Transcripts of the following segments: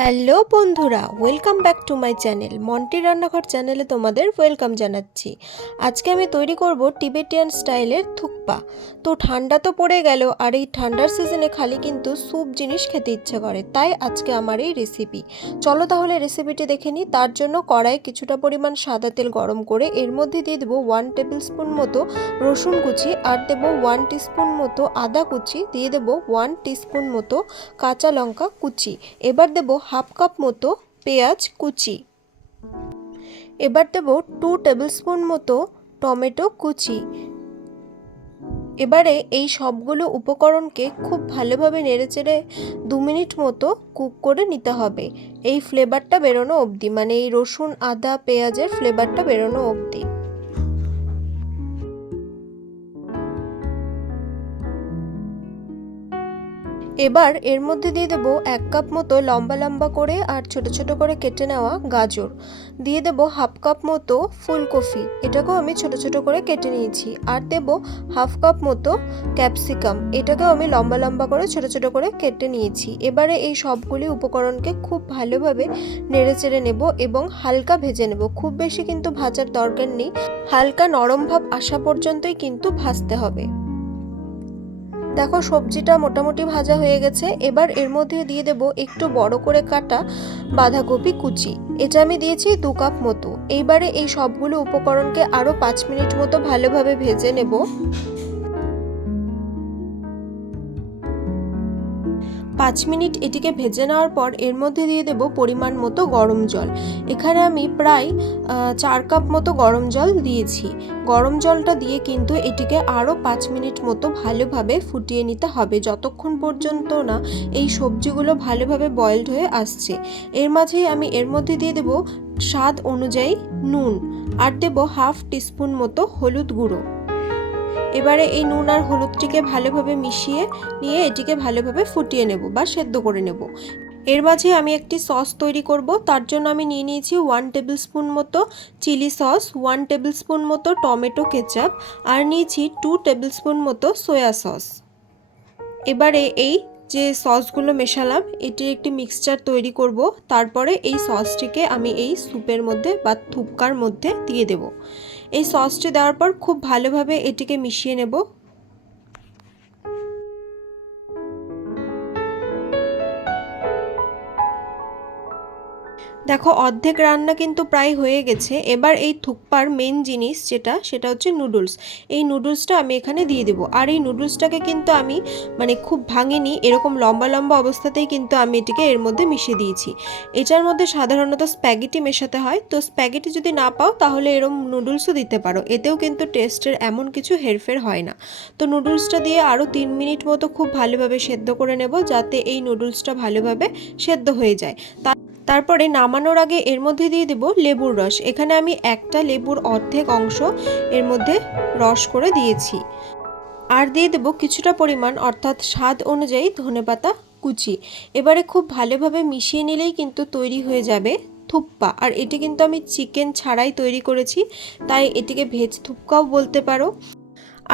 Hello বন্ধুরা, welcome back to my channel. Monti রান্নাঘর চ্যানেলে তোমাদের ওয়েলকাম জানাচ্ছি। আজকে আমি তৈরি করব টিবেটিয়ান স্টাইলের থুকপা। তো ঠান্ডা তো পড়ে গেল, আর এই ঠান্ডার সিজনে খালি কিন্তু স্যুপ জিনিস খেতে ইচ্ছে করে, তাই আজকে আমার এই রেসিপি। চলো তাহলে রেসিপিটি দেখে নিই। তার জন্য কড়াই কিছুটা পরিমাণ সাদা তেল গরম করে এর মধ্যে দিয়ে দেবো 1 টেবিল স্পুন মতো রসুন কুচি, আর দেবো 1 টিস্পুন মতো আদা কুচি, দিয়ে দেবো 1 টিস্পুন মতো কাঁচা লঙ্কা কুচি। এবার দেবো হাফ কাপ মতো পেঁয়াজ কুচি। এবার দেবো 2 টেবিল স্পুন মতো টমেটো কুচি। এবারে এই সবগুলো উপকরণকে খুব ভালোভাবে নেড়েচেড়ে 2 মিনিট মতো কুক করে নিতে হবে, এই ফ্লেভারটা বেরোনো অবধি, মানে এই রসুন আদা পেঁয়াজের ফ্লেভারটা বেরোনো অবধি। এবার এর মধ্যে দিয়ে দেবো 1 কাপ মতো লম্বা লম্বা করে আর ছোট ছোট করে কেটে নেওয়া গাজর, দিয়ে দেবো হাফ কাপ মতো ফুলকপি, এটাকেও আমি ছোট ছোট করে কেটে নিয়েছি, আর দেবো হাফ কাপ মতো ক্যাপসিকাম, এটাকেও আমি লম্বা লম্বা করে ছোট ছোট করে কেটে নিয়েছি। এবারে এই সবগুলি উপকরণকে খুব ভালোভাবে নেড়েচেড়ে নেব এবং হালকা ভেজে নেব, খুব বেশি কিন্তু ভাজার দরকার নেই, হালকা নরম ভাব আসা পর্যন্তই কিন্তু ভাজতে হবে। দেখো সবজিটা মোটামুটি ভাজা হয়ে গেছে। এবার এর মধ্যে দিয়ে দেব একটু বড় করে কাটা বাঁধাকপি কুচি, এটা আমি দিয়েছি 2 কাপ মতো। এইবারে এই সবগুলো উপকরণকে আরও 5 মিনিট মতো ভালোভাবে ভেজে নেব। 5 মিনিট এটিকে ভেজে নেওয়ার পর এর মধ্যে দিয়ে দেব পরিমাণ মতো গরম জল। এখানে আমি প্রায় 4 কাপ মতো গরম জল দিয়েছি। গরম জলটা দিয়ে কিন্তু এটিকে আরও 5 মিনিট মতো ভালোভাবে ফুটিয়ে নিতে হবে, যতক্ষণ পর্যন্ত না এই সবজিগুলো ভালোভাবে বয়েলড হয়ে আসছে। এর মাঝেই আমি এর মধ্যে দিয়ে দেব স্বাদ অনুযায়ী নুন, আর দেব হাফ টিস্পুন মতো হলুদ গুঁড়ো। এবারে এই নুন আর হলুদটিকে ভালোভাবে মিশিয়ে নিয়ে এটিকে ভালোভাবে ফুটিয়ে নেব বা সেদ্ধ করে নেব। এর মাঝে আমি একটি সস তৈরি করব, তার জন্য আমি নিয়ে নিয়েছি 1 টেবিল স্পুন মতো চিলি সস, 1 টেবিল স্পুন মতো টমেটো কেচাপ, আর নিয়েছি 2 টেবিল স্পুন মতো সয়া সস। এবারে এই যে সসগুলো মেশালাম এটির একটি মিক্সচার তৈরি করব, তারপরে এই সসটিকে আমি এই স্যুপের মধ্যে বা থুপকার মধ্যে দিয়ে দেব। এই সসটি দেওয়ার পর খুব ভালোভাবে এটিকে মিশিয়ে নেব। দেখো অর্ধেক রান্না কিন্তু প্রায় হয়ে গেছে। এবার এই থুকপার মেন জিনিস সেটা হচ্ছে নুডলস। এই নুডলসটা আমি এখানে দিয়ে দেবো, আর এই নুডলসটাকে কিন্তু আমি খুব ভাঙিনি, এরকম লম্বা লম্বা অবস্থাতেই কিন্তু আমি এটিকে এর মধ্যে মিশিয়ে দিয়েছি। এটার মধ্যে সাধারণত স্প্যাগেটি মেশাতে হয়, তো স্প্যাগেটি যদি না পাও তাহলে এরকম নুডলসও দিতে পারো, এতেও কিন্তু টেস্টের এমন কিছু হেরফের হয় না। তো নুডলসটা দিয়ে আরও 3 মিনিট মতো খুব ভালোভাবে সেদ্ধ করে নেব, যাতে এই নুডলসটা ভালোভাবে সেদ্ধ হয়ে যায়। তারপরে নামানোর আগে এর মধ্যে দিয়ে দেব লেবুর রস। এখানে আমি একটা লেবুর অর্ধেক অংশ এর মধ্যে রস করে দিয়েছি, আর দিয়ে দেব কিছুটা পরিমাণ অর্থাৎ স্বাদ অনুযায়ী ধনেপাতা কুচি। এবারে খুব ভালোভাবে মিশিয়ে নিলেই কিন্তু তৈরি হয়ে যাবে থুপ্পা। আর এটি কিন্তু আমি চিকেন ছাড়াই তৈরি করেছি, তাই এটিকে ভেজ থুপ্কাও বলতে পারো।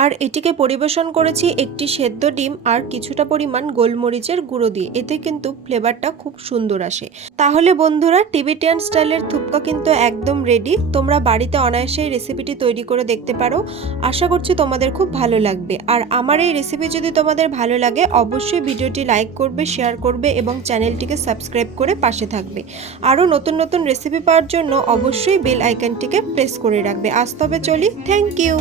আর এটিকে পরিবেশন করেছি একটি সেদ্ধ ডিম আর কিছুটা পরিমাণ গোলমরিচের গুঁড়ো দিয়ে, এতে কিন্তু ফ্লেভারটা খুব সুন্দর আসে। তাহলে বন্ধুরা, টিবেটিয়ান স্টাইলের থুপকা কিন্তু একদম রেডি। তোমরা বাড়িতে অনায়াসে এই রেসিপিটি তৈরি করে দেখতে পারো। আশা করছি তোমাদের খুব ভালো লাগবে। আর আমার এই রেসিপি যদি তোমাদের ভালো লাগে অবশ্যই ভিডিওটি লাইক করবে, শেয়ার করবে এবং চ্যানেলটিকে সাবস্ক্রাইব করে পাশে থাকবে। আরও নতুন নতুন রেসিপি পাওয়ার জন্য অবশ্যই বেল আইকনটিকে প্রেস করে রাখবে। আজ তবে চলি, থ্যাংক ইউ।